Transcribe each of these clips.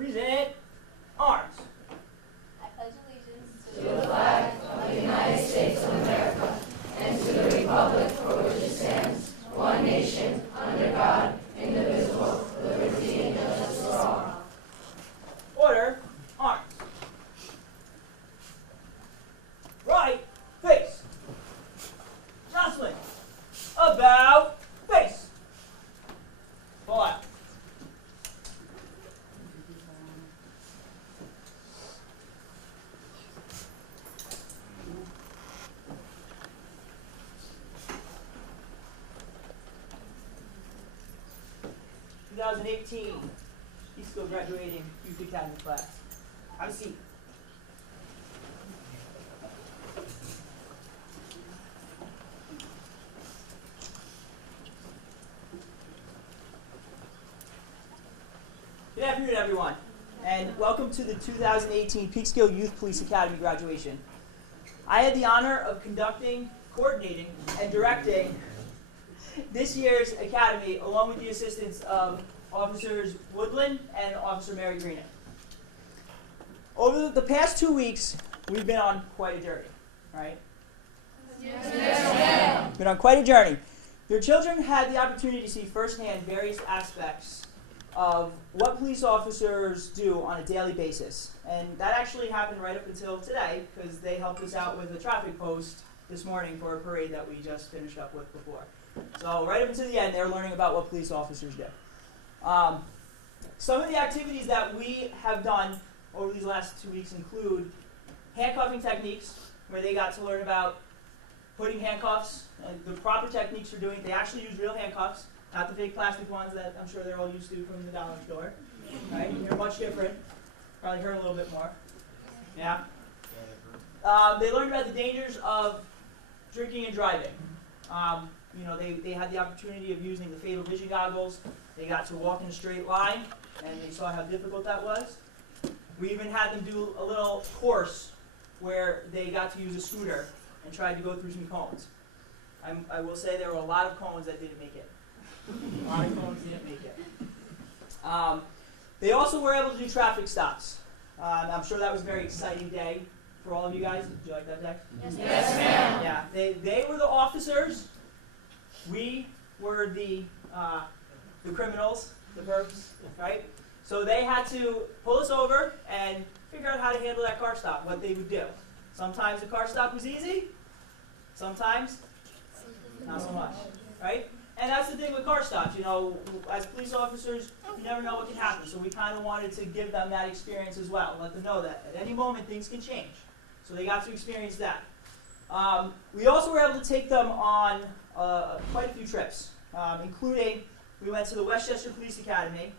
Present arms. I pledge allegiance to the flag of the United States of America and to the republic for which it stands, one nation, under God, indivisible, with liberty and justice for all. Order, arms. Right, face. Jocelyn. About, face. Pull out. Peekskill graduating Youth Academy class. Have a seat. Good afternoon, everyone, and welcome to the 2018 Peekskill Youth Police Academy graduation. I had the honor of conducting, coordinating, and directing this year's academy along with the assistance of Officers Woodland and Officer Mary Greenan. Over the past 2 weeks, we've been on quite a journey, right? Yes, ma'am. Been on quite a journey. Your children had the opportunity to see firsthand various aspects of what police officers do on a daily basis. And that actually happened right up until today, because they helped us out with a traffic post this morning for a parade that we just finished up with before. So right up until the end, they were learning about what police officers do. Some of the activities that we have done over these last 2 weeks include handcuffing techniques, where they got to learn about putting handcuffs and the proper techniques for doing it. They actually use real handcuffs, not the fake plastic ones that I'm sure they're all used to from the dollar store. Right? They're much different. Probably hurt a little bit more. Yeah. They learned about the dangers of drinking and driving. They had the opportunity of using the fatal vision goggles. They got to walk in a straight line, and they saw how difficult that was. We even had them do a little course where they got to use a scooter and tried to go through some cones. I will say there were a lot of cones that didn't make it. A lot of cones didn't make it. They also were able to do traffic stops. I'm sure that was a very exciting day for all of you guys. Did you like that day? Yes, ma'am. Yeah, they were the officers. We were the criminals, the perps, right? So they had to pull us over and figure out how to handle that car stop, what they would do. Sometimes the car stop was easy, sometimes not so much, right? And that's the thing with car stops, as police officers, you never know what can happen. So we kind of wanted to give them that experience as well, let them know that at any moment things can change. So they got to experience that. We also were able to take them on quite a few trips, including we went to the Westchester Police Academy,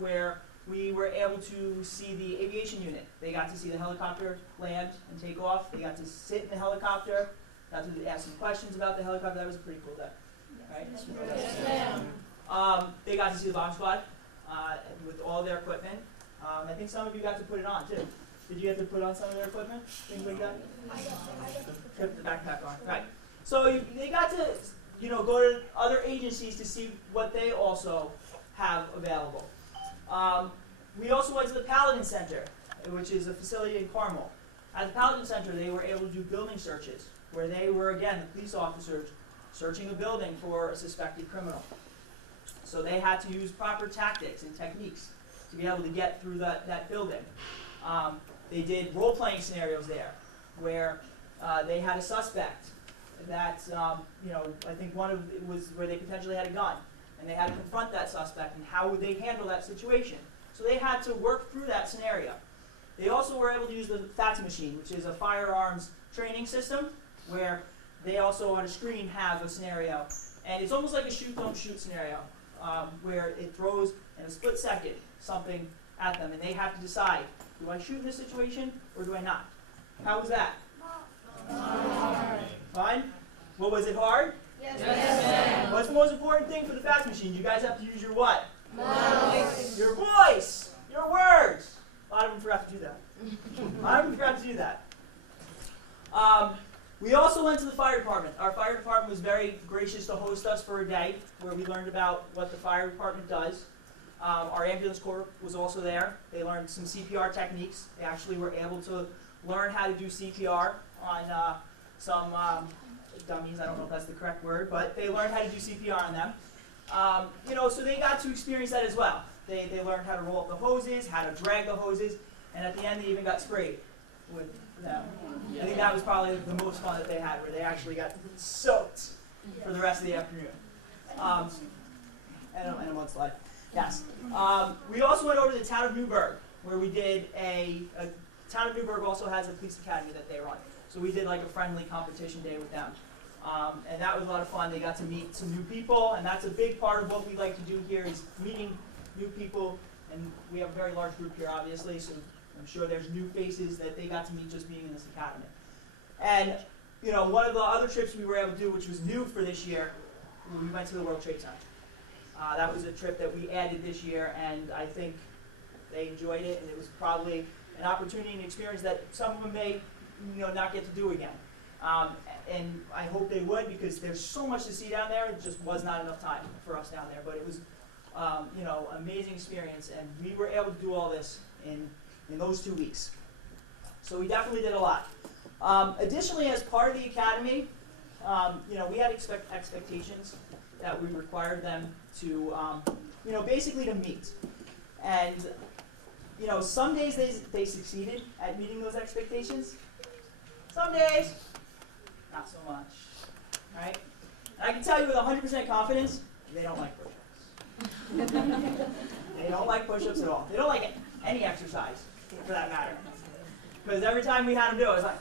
where we were able to see the aviation unit. They got to see the helicopter land and take off. They got to sit in the helicopter, got to ask some questions about the helicopter. That was a pretty cool day, right? Yes, ma'am. They got to see the bomb squad with all their equipment. I think some of you got to put it on, too. Did you get to put on some of their equipment? Things like that? Put the backpack on. Right. So they got to, go to other agencies to see what they also have available. We also went to the Paladin Center, which is a facility in Carmel. At the Paladin Center, they were able to do building searches, where they were, again, the police officers searching a building for a suspected criminal. So they had to use proper tactics and techniques to be able to get through that building. They did role-playing scenarios there, where they had a suspect that, I think one of it was where they potentially had a gun, and they had to confront that suspect, and how would they handle that situation? So they had to work through that scenario. They also were able to use the FATS machine, which is a firearms training system, where they also on a screen have a scenario, and it's almost like a shoot-don't-shoot scenario, where it throws in a split second something at them, and they have to decide, do I shoot in this situation, or do I not? How was that? Fine? What, was it hard? Yes, ma'am. What's the most important thing for the FATS machine? You guys have to use your what? Voice. Your voice! Your words! A lot of them forgot to do that. We also went to the fire department. Our fire department was very gracious to host us for a day, where we learned about what the fire department does. Our ambulance corps was also there. They learned some CPR techniques. They actually were able to learn how to do CPR on some dummies. I don't know if that's the correct word, but they learned how to do CPR on them. So they got to experience that as well. They learned how to roll up the hoses, how to drag the hoses, and at the end they even got sprayed with them. I think that was probably the most fun that they had, where they actually got soaked for the rest of the afternoon. And a mudslide. Yes. We also went over to the town of Newburgh, where we did a town of Newburgh also has a police academy that they run. So we did like a friendly competition day with them. And that was a lot of fun. They got to meet some new people, and that's a big part of what we like to do here is meeting new people. And we have a very large group here, obviously, so I'm sure there's new faces that they got to meet just being in this academy. And one of the other trips we were able to do, which was new for this year, we went to the World Trade Center. That was a trip that we added this year, and I think they enjoyed it, and it was probably an opportunity and experience that some of them may not get to do again. And I hope they would, because there's so much to see down there. It just was not enough time for us down there, but it was an amazing experience, and we were able to do all this in those 2 weeks. So we definitely did a lot. Additionally, as part of the academy, we had expectations that we required them to, basically to meet. And, some days they succeeded at meeting those expectations. Some days, not so much, right? And I can tell you with 100% confidence, they don't like push-ups. They don't like push-ups at all. They don't like any exercise, for that matter. Because every time we had them do it, it was like,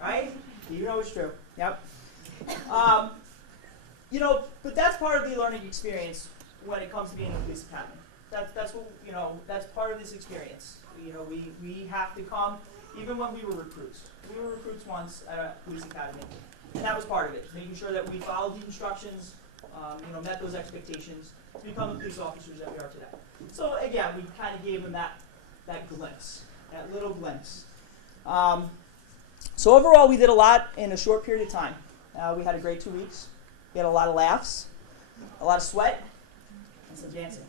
right? You know it's true. Yep. But that's part of the learning experience when it comes to being in a police academy. That's what that's part of this experience. We have to come, even when we were recruits. We were recruits once at a police academy, and that was part of it, making sure that we followed the instructions, met those expectations to become the police officers that we are today. So again, we kind of gave them that glimpse, that little glimpse. So overall, we did a lot in a short period of time. We had a great 2 weeks. We had a lot of laughs, a lot of sweat, and some dancing.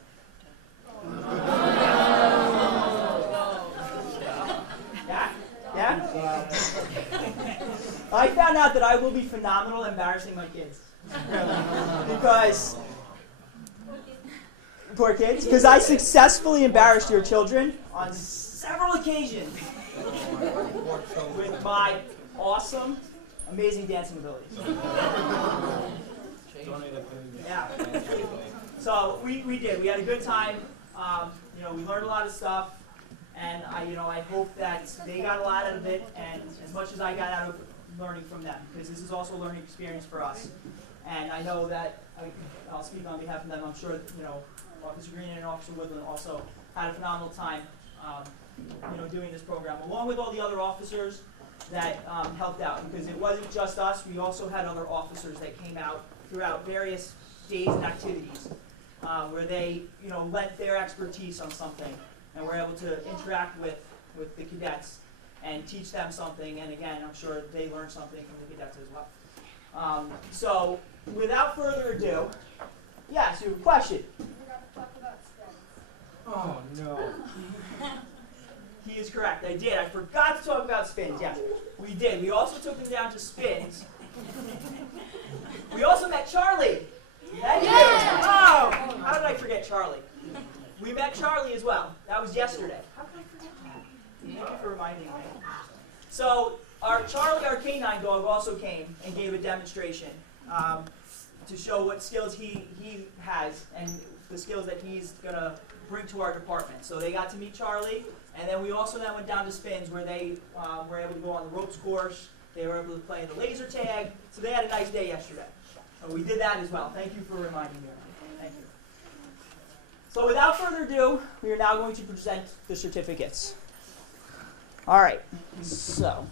Yeah? I found out that I will be phenomenal embarrassing my kids. Because, poor kids, because I successfully embarrassed your children on several occasions with my awesome, amazing dancing abilities. Yeah. So we did. We had a good time. We learned a lot of stuff, and I hope that they got a lot out of it, and as much as I got out of learning from them, because this is also a learning experience for us. And I know that I'll speak on behalf of them. I'm sure that, Officer Green and Officer Woodland also had a phenomenal time, doing this program, along with all the other officers that helped out, because it wasn't just us. We also had other officers that came out throughout various days and activities, where they, lent their expertise on something, and were able to interact with the cadets and teach them something. And again, I'm sure they learned something from the cadets as well. So, without further ado, yes, you have a question. We forgot to talk about spins. Oh, no. He is correct. I did. I forgot to talk about spins. Yes, we did. We also took them down to spins. We also met Charlie. Thank you. Oh, how did I forget Charlie? We met Charlie as well. That was yesterday. How could I forget that? Thank you for reminding me. So Charlie, our canine dog, also came and gave a demonstration to show what skills he has and the skills that he's going to bring to our department. So they got to meet Charlie, and then we also then went down to spins where they were able to go on the ropes course. They were able to play the laser tag. So they had a nice day yesterday. So we did that as well. Thank you for reminding me. Thank you. So without further ado, we are now going to present the certificates. All right. So,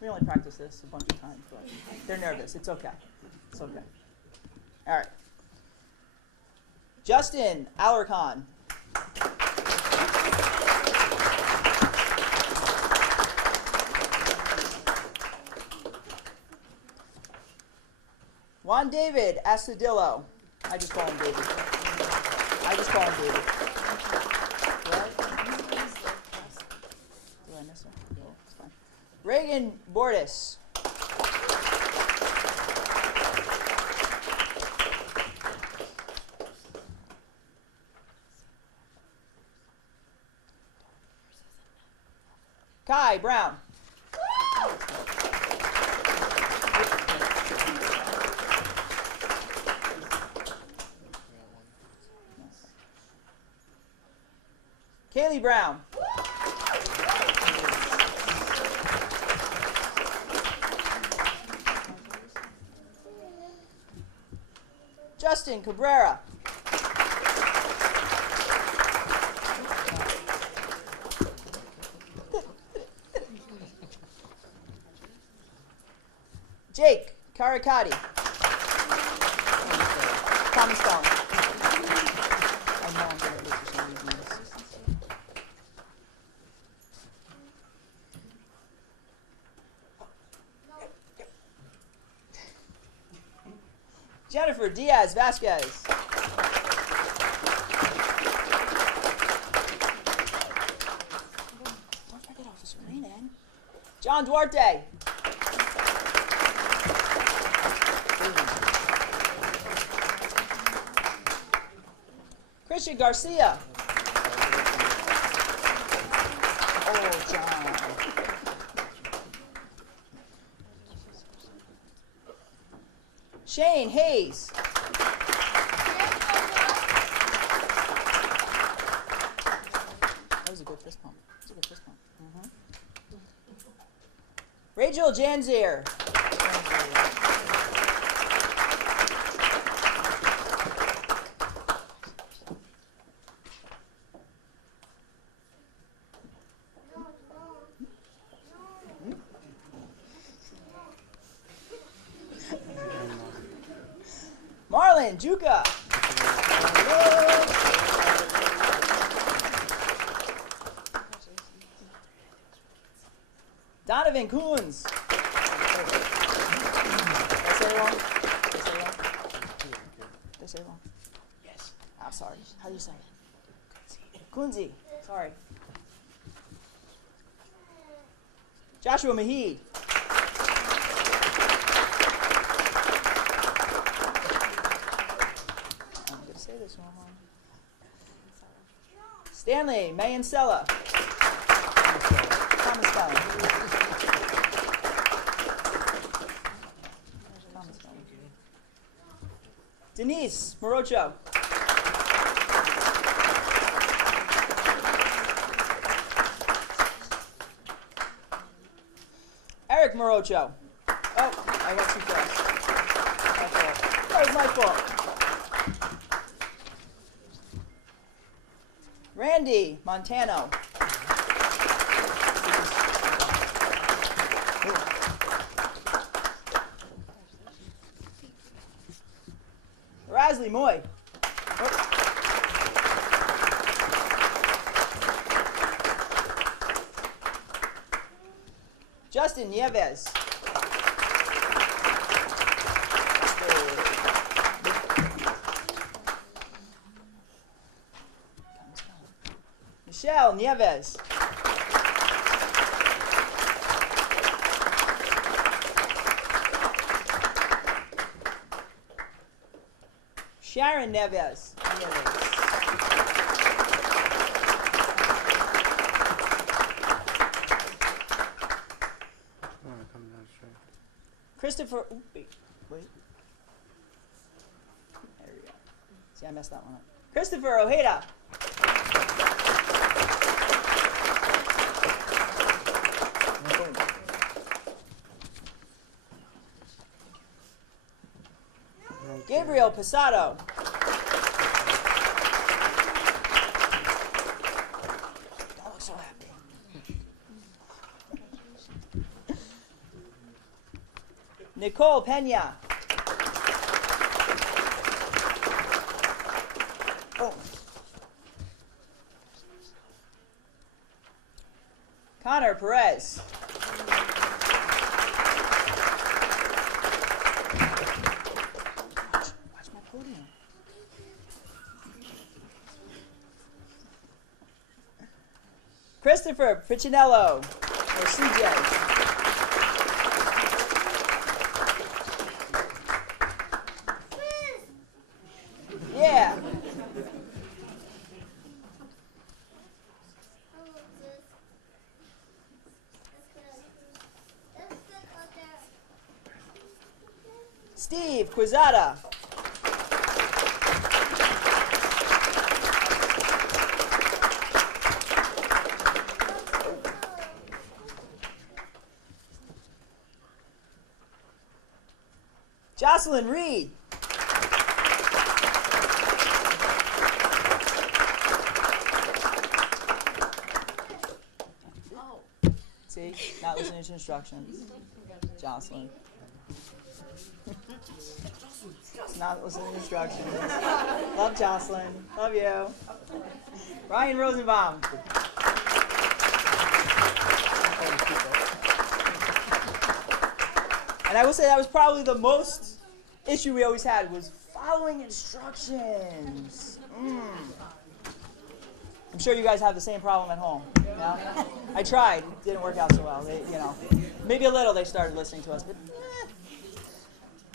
we only practiced this a bunch of times, but they're nervous. It's okay. It's okay. All right. Justin Alarcon. Juan David Astudillo. I just call him David. What? Did I miss him? No, it's fine. Reagan Bordis. Kai Brown. Kaylee Brown. Justin Cabrera. Jake Karikati. Common spelling. I know I'm going to for some reason. Jennifer Diaz Vasquez. Don't forget Officer Rainen. John Duarte. Christian Garcia. Oh, John. Shane Hayes. That was a good fist pump. Rachel Janzier. Marlon Juka. Donovan Coons. Did I say it wrong? Did I say it wrong? Yes. I'm sorry. How do you say it? Kunzi. Sorry. Joshua Mahid. Say this one. Stanley Mayancella. Common spelling. Denise Morocho. Eric Morocho. Oh, I got too fast. My fault. That was my fault. Randy Montano. Rasley Moy. Oh. Justin Nieves. Michelle Nieves. Sharon Neves. Christopher. Ooh, wait. There we go. See, I messed that one up. Christopher Ojeda. Gabriel Posado. Don't look so happy. Nicole Pena. Connor Perez. Watch my podium. Christopher Piccinello, or CJ. Yeah. Steve Quizada. Jocelyn Reed. See, not listening to instructions. Jocelyn. Not listening to instructions. Love Jocelyn. Love you. Ryan Rosenbaum. And I will say that was probably the most issue we always had was following instructions. I'm sure you guys have the same problem at home. Yeah? I tried. It didn't work out so well. They, maybe a little they started listening to us, but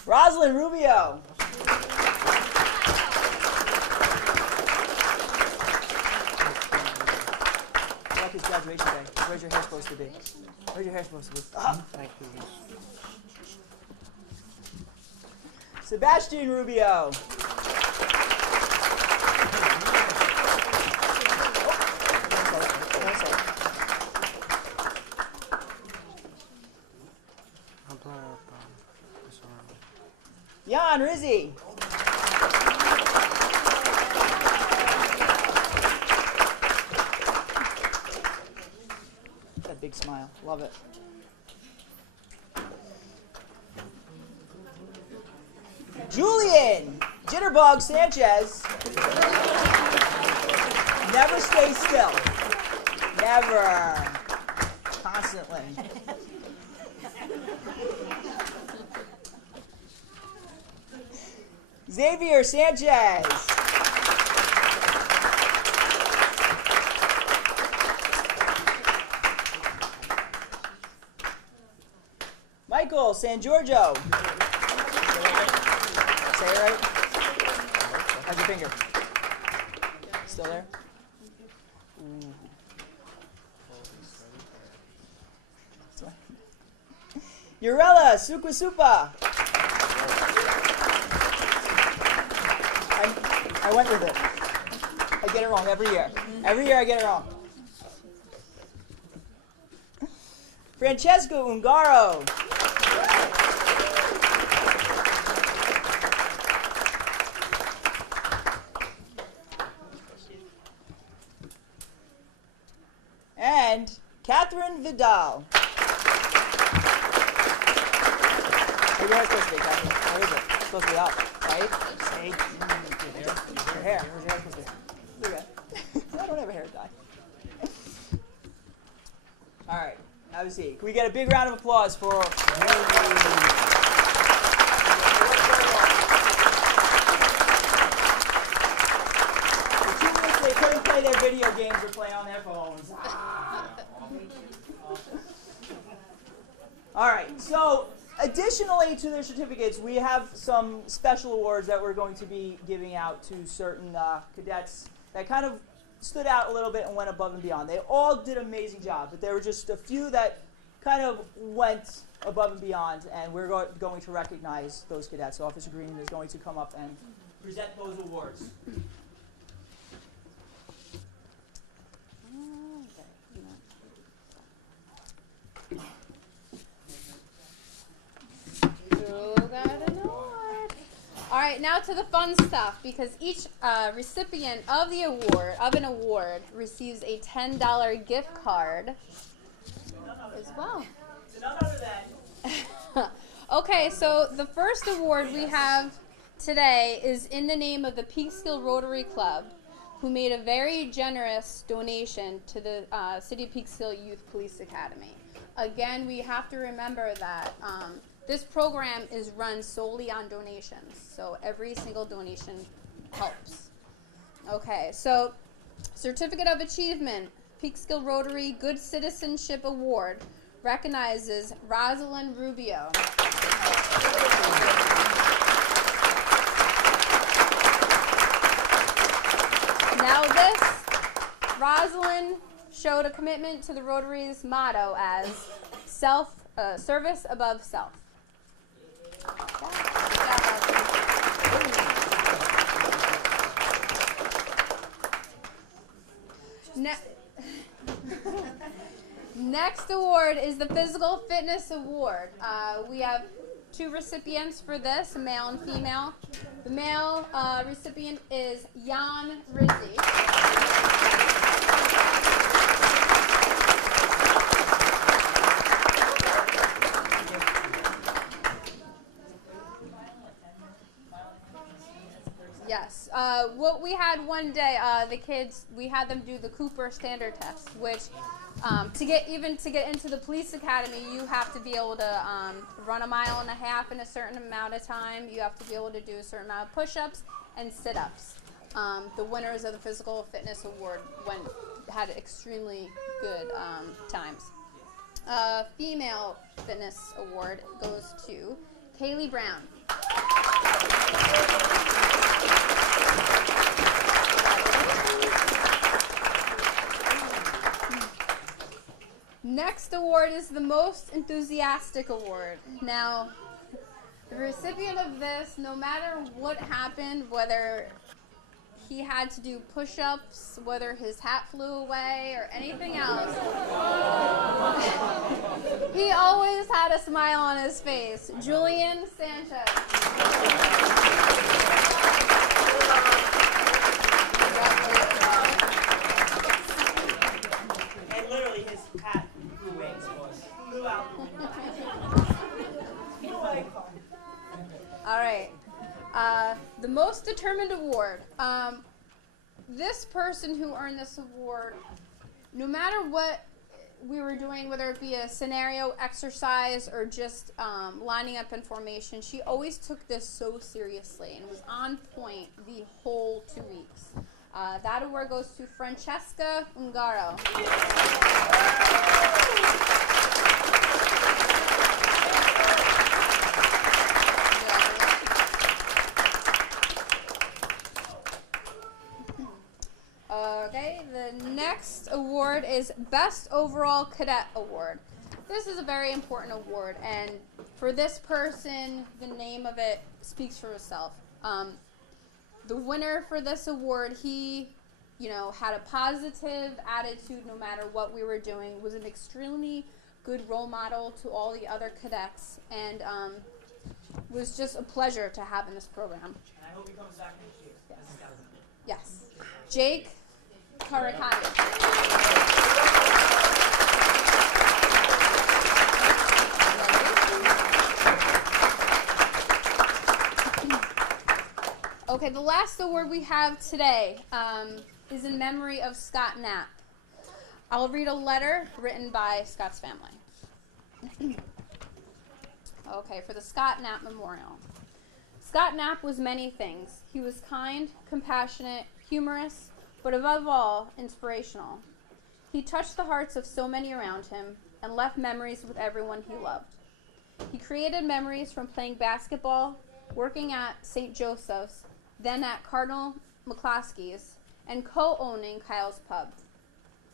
Rosalind Rubio. Like his graduation day. Where's your hair supposed to be? Where's your hair supposed to be? Thank you. Sebastian Rubio. Jan Rizzi. That big smile. Love it. Julian Jitterbug Sanchez. Never stay still. Never. Constantly. Xavier Sanchez. Michael San Giorgio. Say it right. How's your finger? Still there? Ooh. Urella Sukwasupa. I went with it. I get it wrong every year. Every year I get it wrong. Francesco Ungaro. And Catherine Vidal. Where's your hair supposed to be, Catherine? Where is it? It's supposed to be up, right? See? Your hair. Where's your hair supposed to be? Look at it. I don't have a hair dye. All right. Have a seat. Can we get a big round of applause for... They couldn't play their video games or play on their phones. All right. So... additionally to their certificates, we have some special awards that we're going to be giving out to certain cadets that kind of stood out a little bit and went above and beyond. They all did an amazing job, but there were just a few that kind of went above and beyond, and we're going to recognize those cadets. So Officer Green is going to come up and present those awards. All right, now to the fun stuff, because each recipient of an award receives a $10 gift card as well. None other than... Okay, so the first award we have today is in the name of the Peekskill Rotary Club. who made a very generous donation to the City of Peekskill Youth Police Academy. Again, we have to remember that this program is run solely on donations, so every single donation helps. Okay, so Certificate of Achievement, Peekskill Rotary Good Citizenship Award recognizes Rosalind Rubio. Now this, Rosalind showed a commitment to the Rotary's motto as service above self. Next award is the Physical Fitness Award. We have two recipients for this, a male and female. The male recipient is Jan Rizzi. Yes. What we had one day, the kids, we had them do the Cooper Standard Test, which to get into the police academy, you have to be able to run 1.5 miles in a certain amount of time. You have to be able to do a certain amount of push-ups and sit-ups. The winners of the Physical Fitness Award had extremely good times. Female Fitness Award goes to Kaylee Brown. Next award is the Most Enthusiastic Award. Now, the recipient of this, no matter what happened, whether he had to do push-ups, whether his hat flew away, or anything else, he always had a smile on his face. Julian Sanchez. And literally his hat flew wings, flew out. All right. The Most Determined Award. This person who earned this award, no matter what we were doing, whether it be a scenario exercise or just lining up in formation, she always took this so seriously and was on point the whole 2 weeks. That award goes to Francesca Ungaro. Okay, the next award is Best Overall Cadet Award. This is a very important award, and for this person, the name of it speaks for itself. The winner for this award, he, had a positive attitude no matter what we were doing, was an extremely good role model to all the other cadets, and was just a pleasure to have in this program. And I hope he comes back next year. Yes. Jake Karakati. Okay, the last award we have today is in memory of Scott Knapp. I'll read a letter written by Scott's family. Okay, for the Scott Knapp Memorial. Scott Knapp was many things. He was kind, compassionate, humorous, but above all, inspirational. He touched the hearts of so many around him and left memories with everyone he loved. He created memories from playing basketball, working at St. Joseph's, then at Cardinal McCloskey's, and co-owning Kyle's Pub.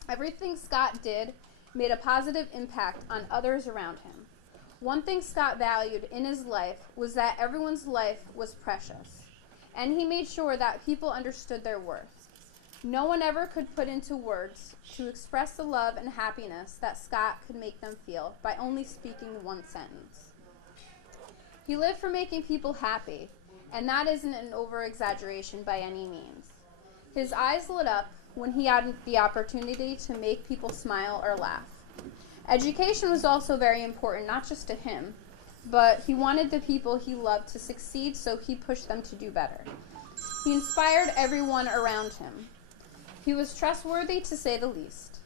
Everything Scott did made a positive impact on others around him. One thing Scott valued in his life was that everyone's life was precious, and he made sure that people understood their worth. No one ever could put into words to express the love and happiness that Scott could make them feel by only speaking one sentence. He lived for making people happy, and that isn't an over-exaggeration by any means. His eyes lit up when he had the opportunity to make people smile or laugh. Education was also very important, not just to him, but he wanted the people he loved to succeed, so he pushed them to do better. He inspired everyone around him. He was trustworthy to say the least.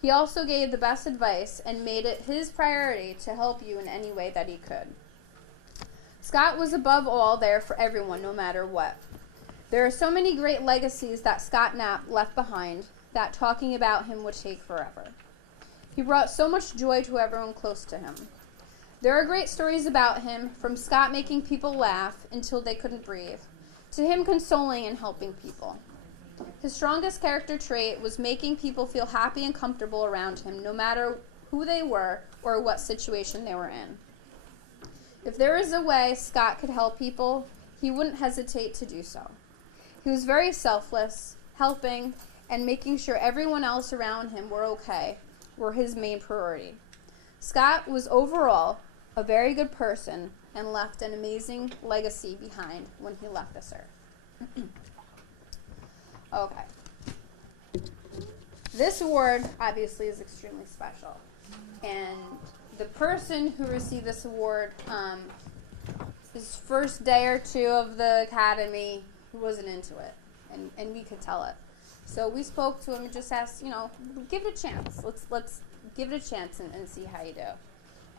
He also gave the best advice and made it his priority to help you in any way that he could. Scott was above all there for everyone, no matter what. There are so many great legacies that Scott Knapp left behind that talking about him would take forever. He brought so much joy to everyone close to him. There are great stories about him, from Scott making people laugh until they couldn't breathe, to him consoling and helping people. His strongest character trait was making people feel happy and comfortable around him, no matter who they were or what situation they were in. If there was a way Scott could help people, he wouldn't hesitate to do so. He was very selfless, helping, and making sure everyone else around him were okay were his main priority. Scott was overall a very good person and left an amazing legacy behind when he left this earth. Okay. This award obviously is extremely special. And the person who received this award, his first day or two of the academy, he wasn't into it. And we could tell it. So we spoke to him and just asked, give it a chance. Let's give it a chance and see how you do.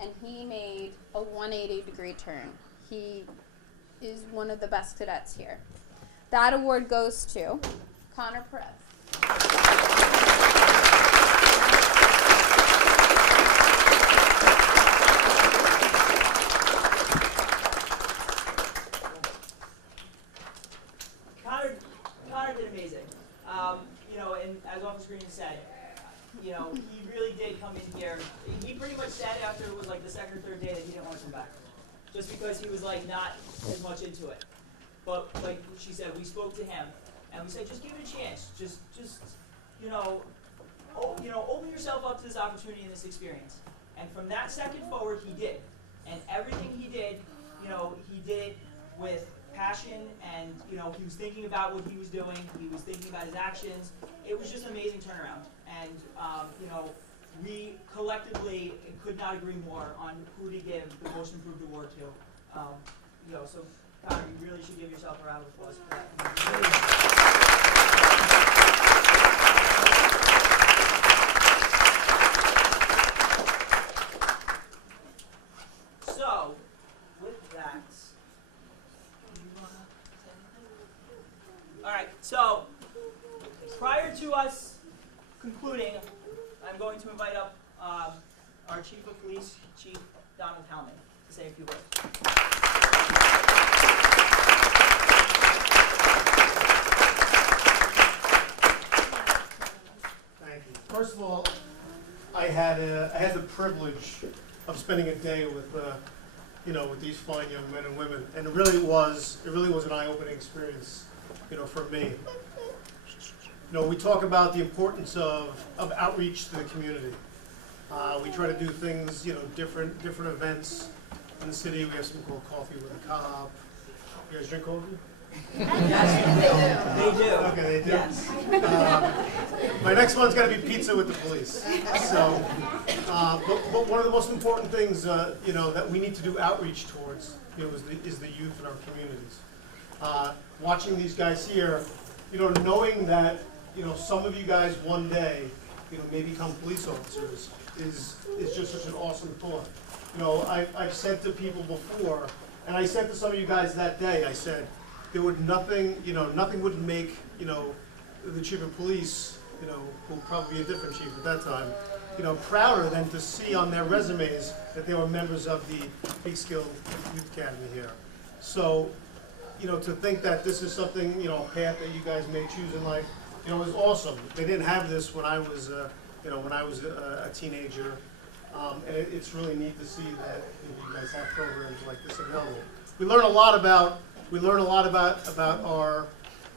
And he made a 180-degree turn. He is one of the best cadets here. That award goes to Connor Perez. Connor did amazing. And as Officer Green said, he really did come in here. He pretty much said after it was like the second or third day that he didn't want to come back, just because he was like not as much into it. But like she said, we spoke to him and we said, just give it a chance. Just open yourself up to this opportunity and this experience. And from that second forward, he did. And everything he did, he did it with passion, and he was thinking about what he was doing. He was thinking about his actions. It was just an amazing turnaround. And we collectively could not agree more on who to give the most improved award to. So Connor, you really should give yourself a round of applause for that. So, with that, all right. So, prior to us concluding, I'm going to invite up our Chief of Police, Chief Donald Hellman, to say a few words. Thank you. First of all, I had the privilege of spending a day with with these fine young men and women, and it really was an eye-opening experience, for me. We talk about the importance of outreach to the community. We try to do things, different events in the city. We have something called Coffee with a Cop. You guys drink coffee? Yes, they do. Okay, they do. Yes. My next one's got to be pizza with the police. So, but one of the most important things, that we need to do outreach towards, is the youth in our communities. Watching these guys here, knowing that, some of you guys one day, may become police officers is just such an awesome thought. I've said to people before, and I said to some of you guys that day, I said, there would nothing would make, the chief of police, who will probably be a different chief at that time, prouder than to see on their resumes that they were members of the Peekskill Youth Academy here. So, to think that this is something, a path that you guys may choose in life, is awesome. They didn't have this when I was, a teenager, and it's really neat to see that you guys have programs like this available. We learn a lot about our,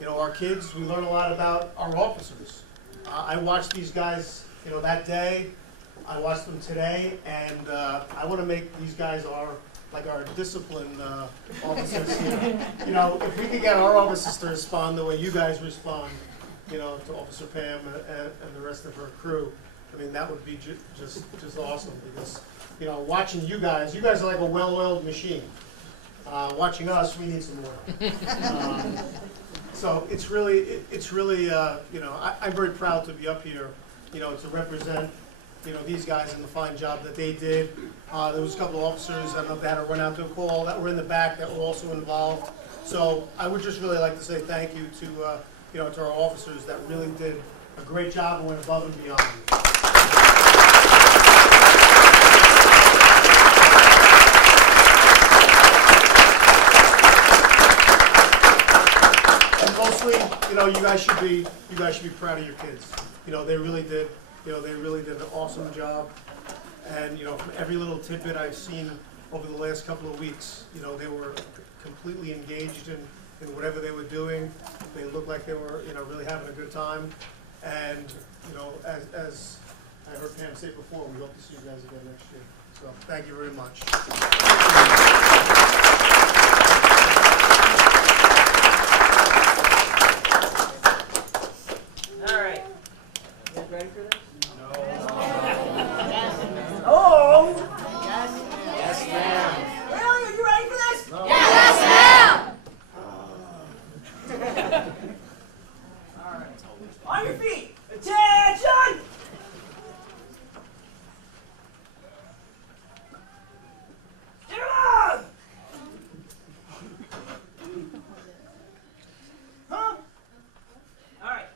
our kids. We learn a lot about our officers. I watched these guys, that day. I watched them today, and I want to make these guys our discipline officers here. If we could get our officers to respond the way you guys respond, to Officer Pam and the rest of her crew, I mean, that would be just awesome, because, watching you guys are like a well-oiled machine. Watching us, we need some more. So it's really, you know, I'm very proud to be up here, you know, to represent, you know, these guys and the fine job that they did. There was a couple of officers, I don't know if they had to run out to a call, that were in the back that were also involved. So I would just really like to say thank you to, you know, to our officers that really did a great job and went above and beyond. And mostly, you know, you guys should be proud of your kids. You know, they really did. You know, they really did an awesome job. And, you know, from every little tidbit I've seen over the last couple of weeks, you know, they were completely engaged in whatever they were doing. They looked like they were, you know, really having a good time. And, you know, as I heard Pam say before, we hope to see you guys again next year. So, thank you very much. All right. You guys ready for this? Oh! Yes. Yes, ma'am. Really? Are you ready for this? No. Yes, ma'am. All right. On your feet. Attention! Get along! Huh? All right.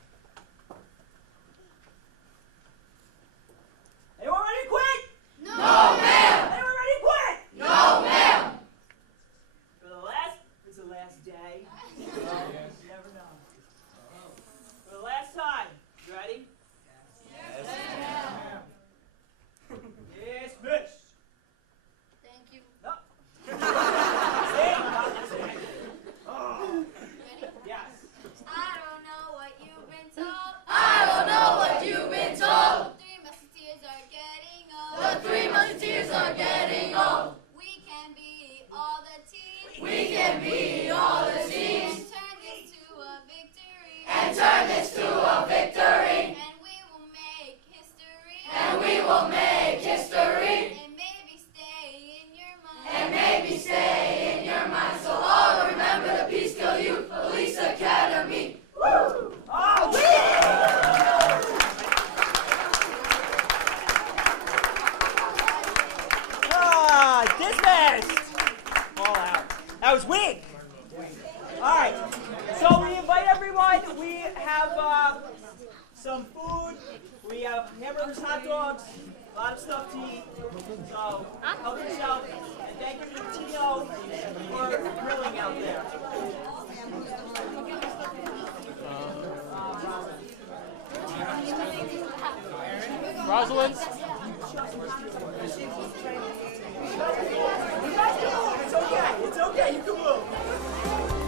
Anyone ready to quit? No, ma'am. Anyone ready to quit? No, ma'am. It's the last day. You never know. For the last time. You ready? Yes, ma'am. Yes, miss. Thank you. No. Oh. Yes. I don't know what you've been told. I don't know what you've been told. Three musketeers are getting old. The three musketeers are getting old. We can be all the teams. We can be all the teams And turn this to a victory. and turn this to a victory. And we will make history. And we will make history. And maybe stay in your mind. And maybe stay in your mind. So all remember the Peekskill Youth Police Academy. Woo! Oh, dismissed. All out. That was weak. All right. So we invite everyone. We have some food. We have hamburgers, hot dogs, a lot of stuff to eat. So help yourself. And thank you to Tino for grilling out there. Rosalind? It's okay. It's okay. You can move.